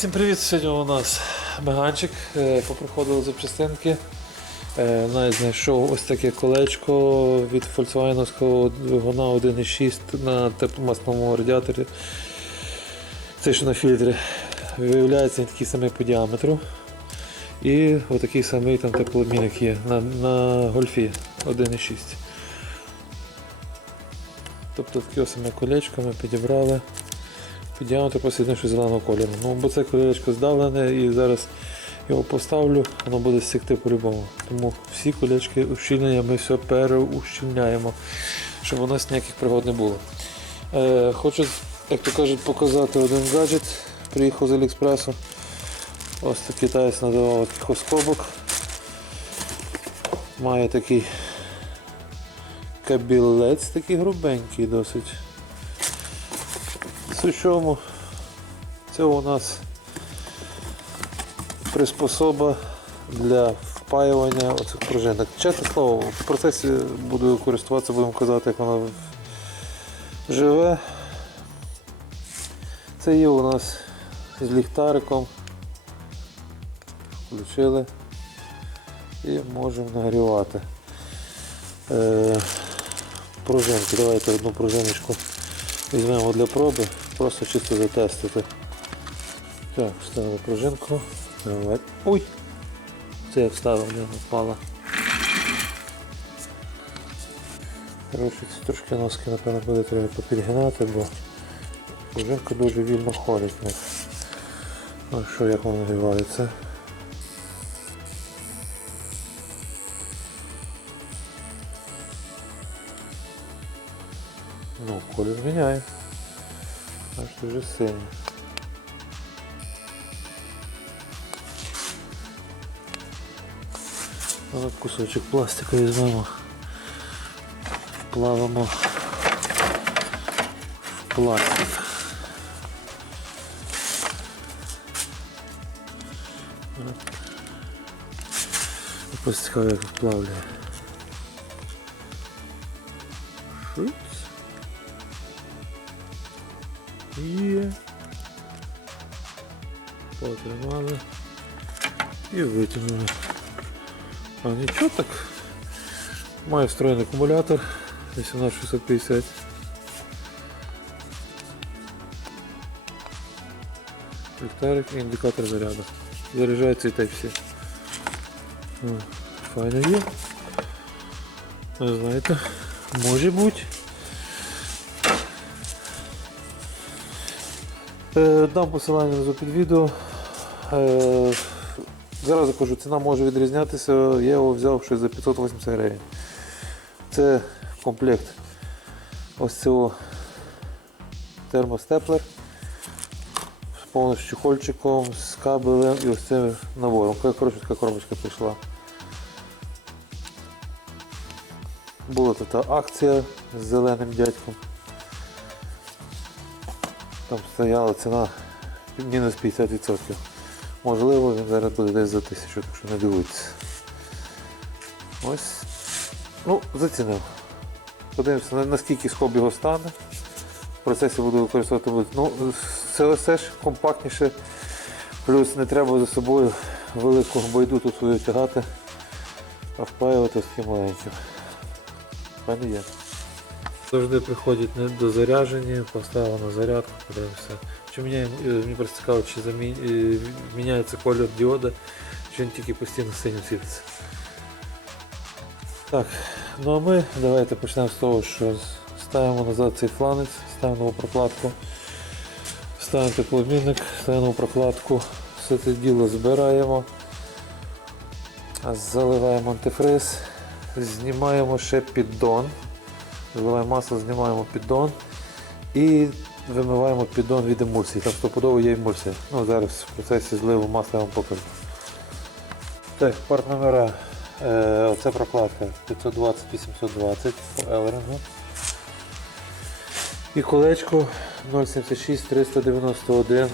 всім привіт! Сьогодні у нас меганчик. Е, Поприходили запчастинки. Е, Навіть знайшов ось таке колечко від Volkswagen двигуна 1.6 на тепломасному радіаторі. Це що на фільтрі. Виявляється, він такий самий по діаметру. І отакий самий там теплообмінник є на, на гольфі 1.6. Тобто таке саме колечко ми підібрали під діаметр посвіднивши зеленого кольору. Ну, бо це колечко здавлене і зараз його поставлю, воно буде стікти по-любому. Тому всі колечки ущільнення ми все переущільняємо, щоб у нас ніяких пригод не було. Е, хочу, як то кажуть, показати один гаджет. Приїхав з Аліекспресу. Ось це китаєць надавав таких оскобок. Має такий кабілець, такий грубенький досить. Суть чому це у нас приспособа для впаювання оцих пружинок. Чесне слово, в процесі буду користуватися, будемо казати, як воно живе. Це є у нас з ліхтариком. Включили і можемо нагрівати. Е, пружинки. Давайте одну пружиночку візьмемо для проби, просто чисто затестити. Так, вставили пружинку. Давай. Ой! Це я вставив, не впала. Коротше, ці трошки носки, напевно, буде треба попідгинати, бо пружинка дуже вільно ходить. Ну що, як воно нагрівається? Ну, колір міняє. Аж дуже сильно. Але кусочок пластика візьмемо. Вплавимо в пластик. Просто цікаво, як вплавляє. Потримали і витягнули. А нічого так. Має встроєний акумулятор 18650. Ліхтарик і індикатор заряду. Заряджається і Type-C. О, Файно є. Ви знаєте, може бути. Е, Дам посилання внизу під відео. Е, Зараз кажу, ціна може відрізнятися. Я його взяв щось за 580 гривень. Це комплект ось цього термостеплер з повністю чехольчиком, з кабелем і ось цим набором. Коротше, така коробочка прийшла. Була така акція з зеленим дядьком. Там стояла ціна мінус 50%. Можливо, він зараз буде десь за тисячу, так що не дивуйтесь. Ось. Ну, зацінив. Подивимося, наскільки схоб його стане. В процесі буду використовувати. Ну, це все ж компактніше. Плюс не треба за собою велику байду тут свою тягати, а впаювати з таким маленьким. Пані є. Завжди приходять не дозаряджені, поставили на зарядку, подивимося. Чи міняє, е, мені просто цікаво, чи замі... е, міняється колір діода, чи він тільки постійно синім світиться. Так, ну а ми давайте почнемо з того, що ставимо назад цей фланець, ставимо нову прокладку, ставимо теплообмінник, ставимо нову прокладку, все це діло збираємо, заливаємо антифриз, знімаємо ще піддон. Заливаємо масло, знімаємо піддон і вимиваємо піддон від емульсії. Там стопудово є емульсія. Ну, зараз в процесі зливу масла я вам покажу. Так, порт номера. Е, оце прокладка 520-820 по Елерингу. І колечко 076 391.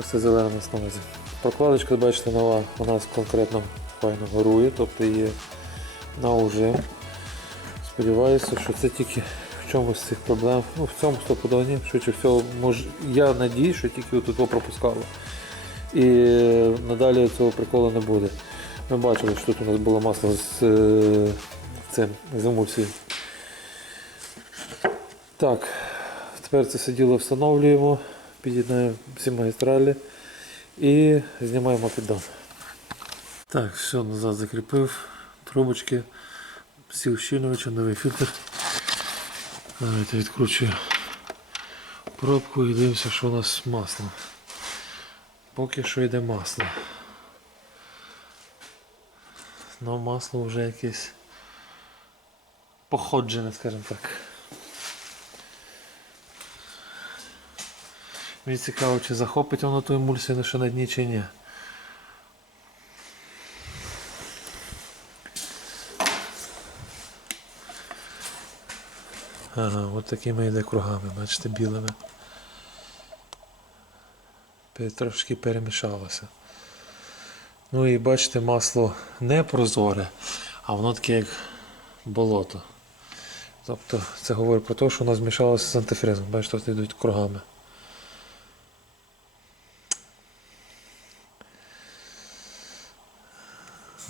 Ось це зелена на снозі. Прокладочка, бачите, нова у нас конкретно файно горує, тобто є на ужим. Сподіваюся, що це тільки в чомусь з цих проблем. Ну, в цьому стопудово ні. Швидше всього, мож... я надію, що тільки тут пропускало. І надалі цього приколу не буде. Ми бачили, що тут у нас було масло з е, цим з емульсією. Так, тепер це все діло встановлюємо, під'єднаємо всі магістралі і знімаємо піддон. Так, все, назад закріпив. Трубочки, сів щільнювача, новий фільтр. Давайте відкручую пробку і дивимося, що у нас з маслом. Поки що йде масло. Ну, масло вже якесь походжене, скажімо так. Мені цікаво, чи захопить воно ту емульсію ще на дні, чи ні. Ага, от такими йде кругами, бачите, білими. Трошки перемішалося. Ну і бачите, масло не прозоре, а воно таке як болото. Тобто це говорить про те, що воно змішалося з антифризом. Бачите, от йдуть кругами.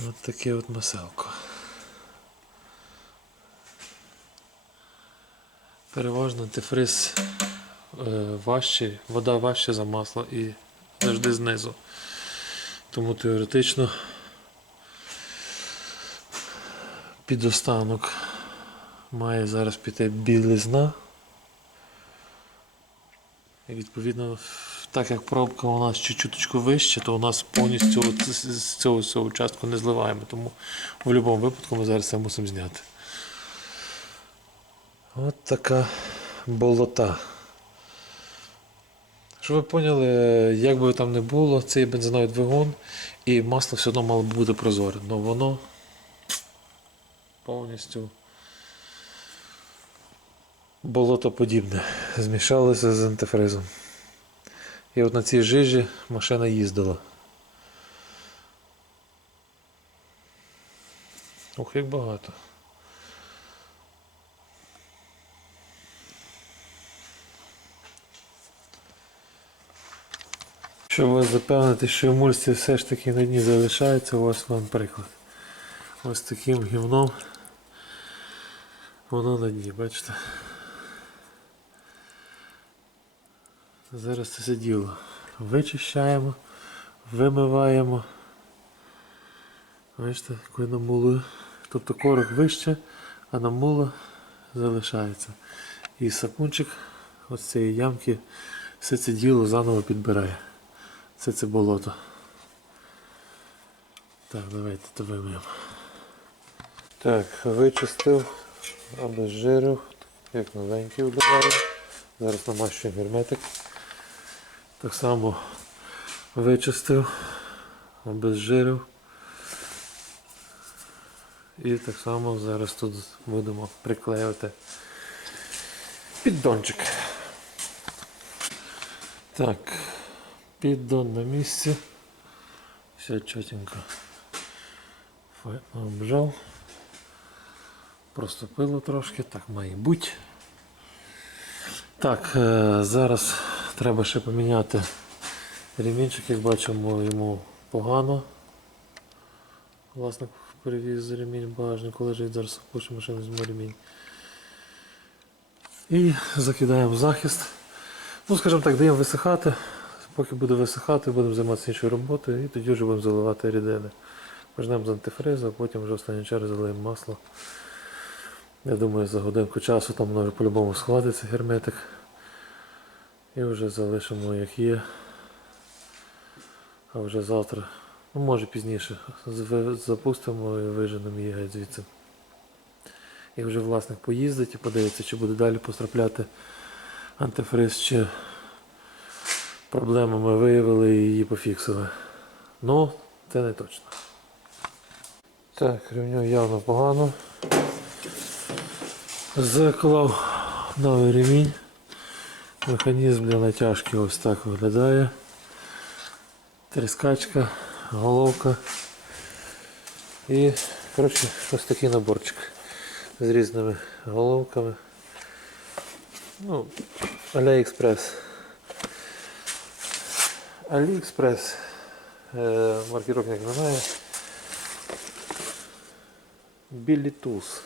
От таке от маселко. Переважно антифриз е, важчий, вода важча за масло і завжди знизу. Тому теоретично під останок має зараз піти білизна. І відповідно, так як пробка у нас чуть-чуточку вища, то у нас повністю з цього, з цього участку не зливаємо. Тому в будь-якому випадку ми зараз це мусимо зняти. От така болота. Щоб ви поняли, як би там не було, цей бензиновий двигун і масло все одно мало б бути прозоре, але воно повністю болотоподібне. Змішалося з антифризом. І от на цій жижі машина їздила. Ух, як багато. Щоб вас запевнити, що емульсія все ж таки на дні залишається, ось вам приклад. Ось таким гівном воно на дні, бачите? Зараз це все діло вичищаємо, вимиваємо. Бачите, якою намулою. Тобто корок вище, а намула залишається. І сапунчик ось цієї ямки все це діло заново підбирає. Це це болото. Так, давайте то вимиємо. Так, вичистив, обезжирив, як новенький вдаваю. Зараз намащую герметик. Так само вичистив, обезжирив. І так само зараз тут будемо приклеювати піддончик. Так, піддон на місці. Все чотенько. Обжав. Просто пило трошки, так має бути. Так, е, зараз треба ще поміняти ремінчик, як бачимо, йому погано. Власник перевіз ремінь багажнику, лежить, зараз опущу машину візьму ремінь. І закидаємо захист. Ну, скажімо так, даємо висихати. Поки буде висихати, будемо займатися іншою роботою і тоді вже будемо заливати рідини. Почнемо з антифризу, а потім вже останню чергу залиємо масло. Я думаю, за годинку часу там воно по-любому схватиться герметик. І вже залишимо як є. А вже завтра, ну може пізніше, запустимо і виженемо її геть звідси. І вже власник поїздить і подивиться, чи буде далі потрапляти антифриз, чи проблему ми виявили і її пофіксили. Ну, це не точно. Так, рівню явно погано. Заклав новий ремінь. Механізм для натяжки ось так виглядає. Тріскачка, головка і коротше, ось такий наборчик з різними головками Ну, Аліекспрес. Аліекспрес. Е, маркировки немає. Білі туз.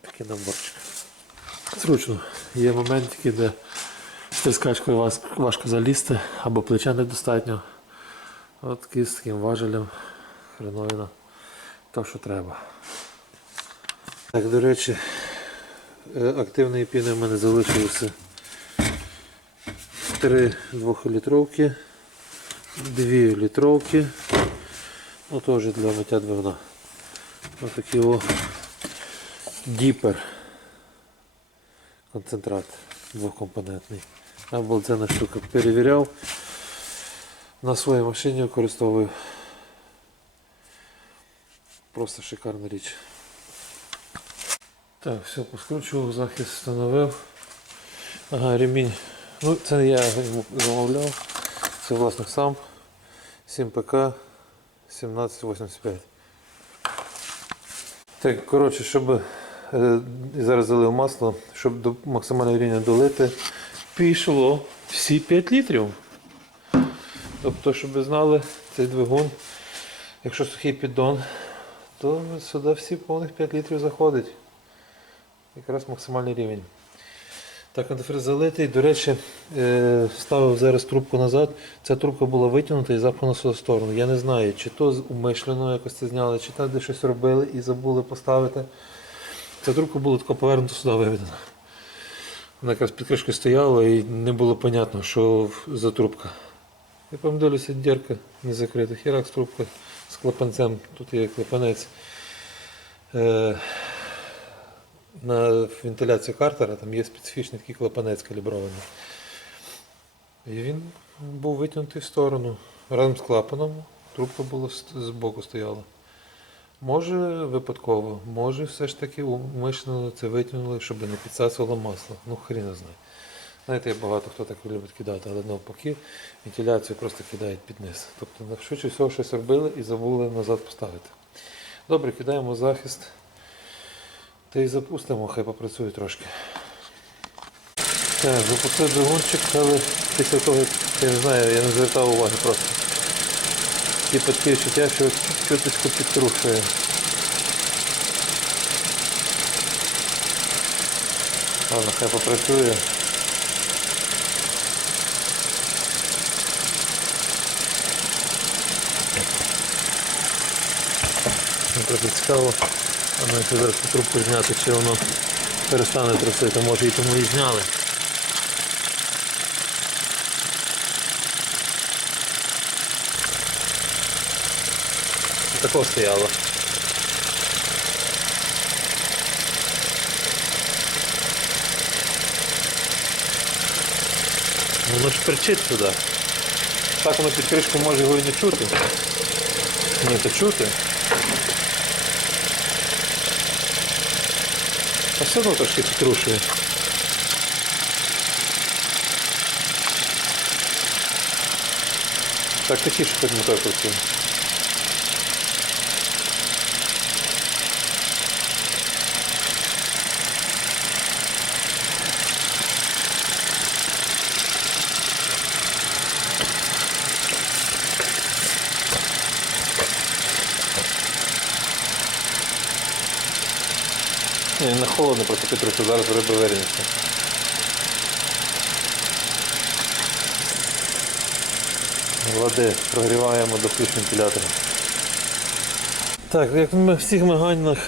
Такий наборчик. Зручно. Є моментики, де стискачкою важко залізти або плеча недостатньо. От такий з таким важелем хреновина. То, що треба. Так, до речі, е, активної піни в мене залишилося три двохлітровки, дві літровки. Ну теж для миття двигуна. Ось такий о діпер. Концентрат двохкомпонентний. Обалденна штука. Перевіряв. На своїй машині використовую. Просто шикарна річ. Так, все, поскручував, захист встановив. Ага, ремінь. Ну, це я замовляв. Це власник сам. 7ПК 1785. Так, коротше, щоб е, зараз залив масло, щоб до максимального рівня долити, пішло всі 5 літрів. Тобто, щоб ви знали, цей двигун, якщо сухий піддон, то сюди всі повних 5 літрів заходить. Якраз максимальний рівень. Так, антифриз залитий. До речі, е, ставив зараз трубку назад. Ця трубка була витягнута і запхана в сторону. Я не знаю, чи то з- умишлено якось це зняли, чи там де щось робили і забули поставити. Ця трубка була тако повернута сюди виведена. Вона якраз під кришкою стояла і не було понятно, що за трубка. Я потім дірка не закрита. Хіракс трубка з клапанцем. Тут є клапанець. На вентиляцію картера там є специфічний такий клапанець калібрований. І він був витягнутий в сторону. Разом з клапаном трубка була з боку стояла. Може випадково, може все ж таки умишлено це витягнули, щоб не підсасувало масло. Ну хріна знає. Знаєте, багато хто так любить кидати, але навпаки, вентиляцію просто кидають під низ. Тобто, швидше всього щось робили і забули назад поставити. Добре, кидаємо захист. Та й запустимо, хай попрацює трошки. Так, запустив двигунчик, але після того, я не знаю, я не звертав уваги просто. Ті таке відчуття, що чуточку підтрушує. Ладно, хай попрацює. Трохи цікаво, а ну, якщо зараз трубку зняти, чи воно перестане трусити, може і тому і зняли. Тако стояло. Воно ж перчить туди. Так воно під кришку може його і не чути. Ні, то чути. А все одно трошки підтрушує. Так, тихіше хоч мотор працює. Ні, не холодно, просто підтрушує, зараз риби вирінеться. Води прогріваємо до ключ вентилятора. Так, як в всіх меганах,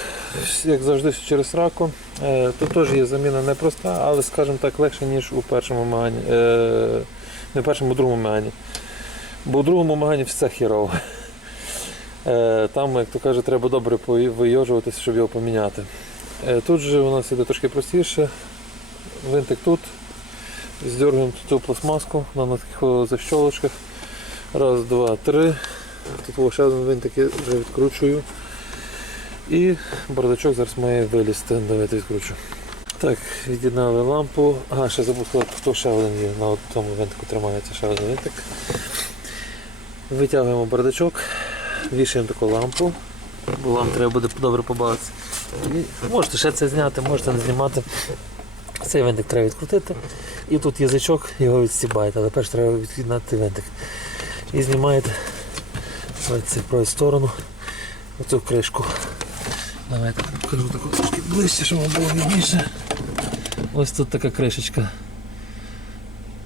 як завжди, через раку. Е, Тут теж є заміна непроста, але, скажімо так, легше, ніж у першому мегані. Е, Не першому, а другому мегані. Бо у другому мегані все хірово. Е, Там, як то каже, треба добре вийожуватися, щоб його поміняти. Е, Тут же у нас іде трошки простіше. Винтик тут. Здергуємо цю пластмаску на таких защолочках. Раз, два, три. Тут ще один винтик я вже відкручую. І бардачок зараз має вилізти. Давайте відкручу. Так, від'єднали лампу. Ага, ще забув хто ще один є. На тому винтику тримається ще один винтик. Витягуємо бардачок, вішаємо таку лампу, бо вам треба буде добре побавитися. Можете ще це зняти, можете не знімати. Цей винтик треба відкрутити. І тут язичок, його відстібаєте, але перш треба від'єднати видик. І знімаєте цей сторону, оцю кришку. Давайте покажу таку трошки ближче, щоб вам було видніше. Ось тут така кришечка.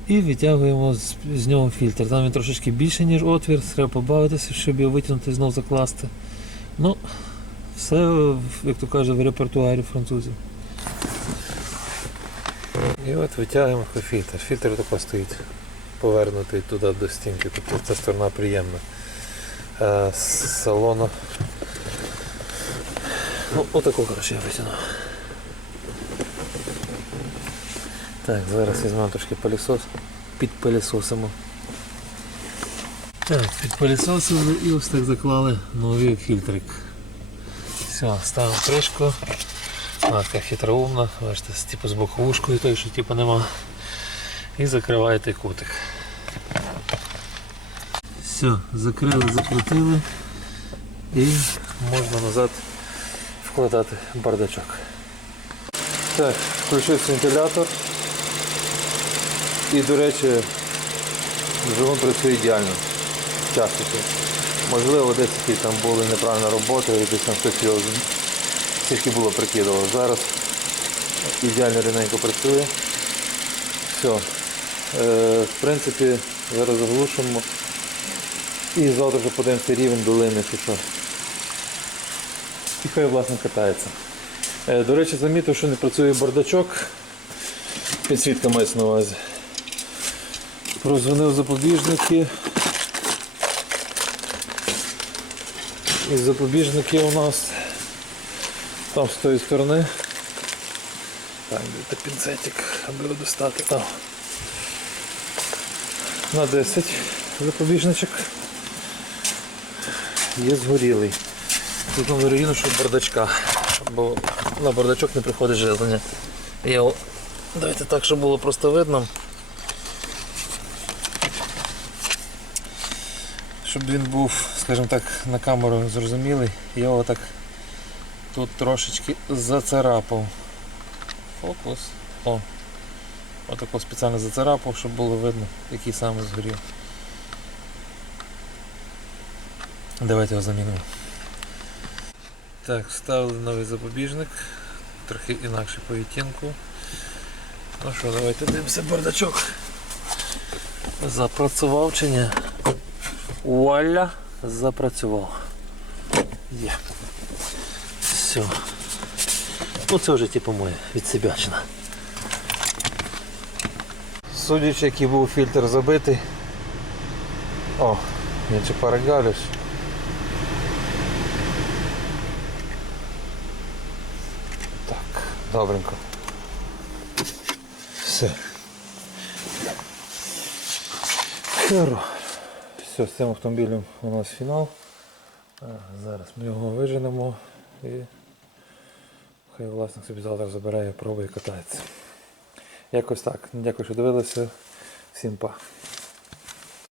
І витягуємо з, з нього фільтр. Там він трошечки більше, ніж отвір, треба побавитися, щоб його витягнути і знов закласти. Ну, все, як то кажуть, в репертуарі французів. І от витягуємо фільтр. Фільтр тако стоїть повернутий туди до стінки, тобто ця сторона приємна. Е, з салону. Ну, отаку, коротше, я витягнув. Так, зараз візьмемо трошки пилісос, підпилісосимо. Так, підпилісосили і ось так заклали новий фільтрик. Все, ставимо кришку. Вона така хитроумна, бачите, типу з боковушкою той, що типу нема. І закриваєте кутик. Все, закрили, закрутили і можна назад вкладати бардачок. Так, включився вентилятор. І, до речі, двигун працює ідеально. Часто. Можливо, десь якісь там були неправильна робота, і десь там хтось його тільки було прикидував. Зараз ідеально рівненько працює. Все. Е, в принципі, зараз заглушимо. І завтра вже подивимося рівень долини, чи що. І хай власне катається. Е, До речі, замітив, що не працює бардачок. Підсвітка мається на увазі. Прозвонив запобіжники. І запобіжники у нас там з тої сторони. Так, де пінцетик, аби достати. О. На 10 запобіжничок. Є згорілий. Тут нам вірогідно, що бардачка, бо на бардачок не приходить живлення. Я давайте так, щоб було просто видно. Щоб він був, скажімо так, на камеру зрозумілий, я його так тут трошечки зацарапав. Фокус. О. Отако спеціально зацарапав, щоб було видно, який саме згорів. Давайте його замінимо. Так, вставили новий запобіжник, трохи інакше по відтінку. Ну що, давайте дивимося бардачок. Запрацював чи ні? Вуаля, запрацював. Є. Все. Ну це вже типу моє відсебячина. Судячи, який був фільтр забитий. О, він чи перегалюсь. Так, добренько. Все. Херо. Все, з цим автомобілем у нас фінал. Зараз ми його виженемо і хай власник собі завтра забирає, пробує катається. Якось так. Дякую, що дивилися. Всім па.